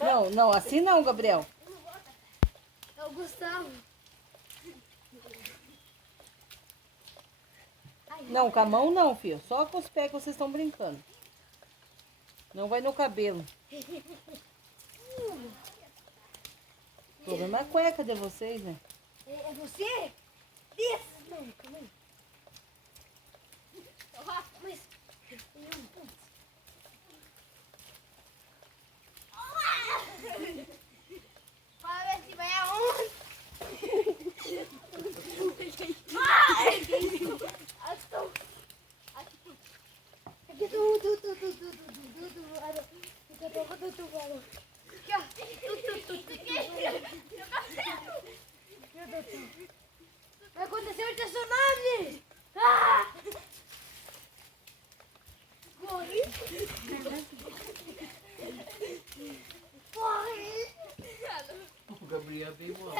Não, não, assim não, Gabriel. É o Gustavo. Não, com a mão não, filho. Só com os pés que vocês estão brincando. Não vai no cabelo. O problema é a cueca de vocês, né? É você? Desce! Não, calma aí. Mas... Para ver se vai aonde. Aconteceu o tsunami! Ah! Corre! Corre! O Gabriel veio morrer.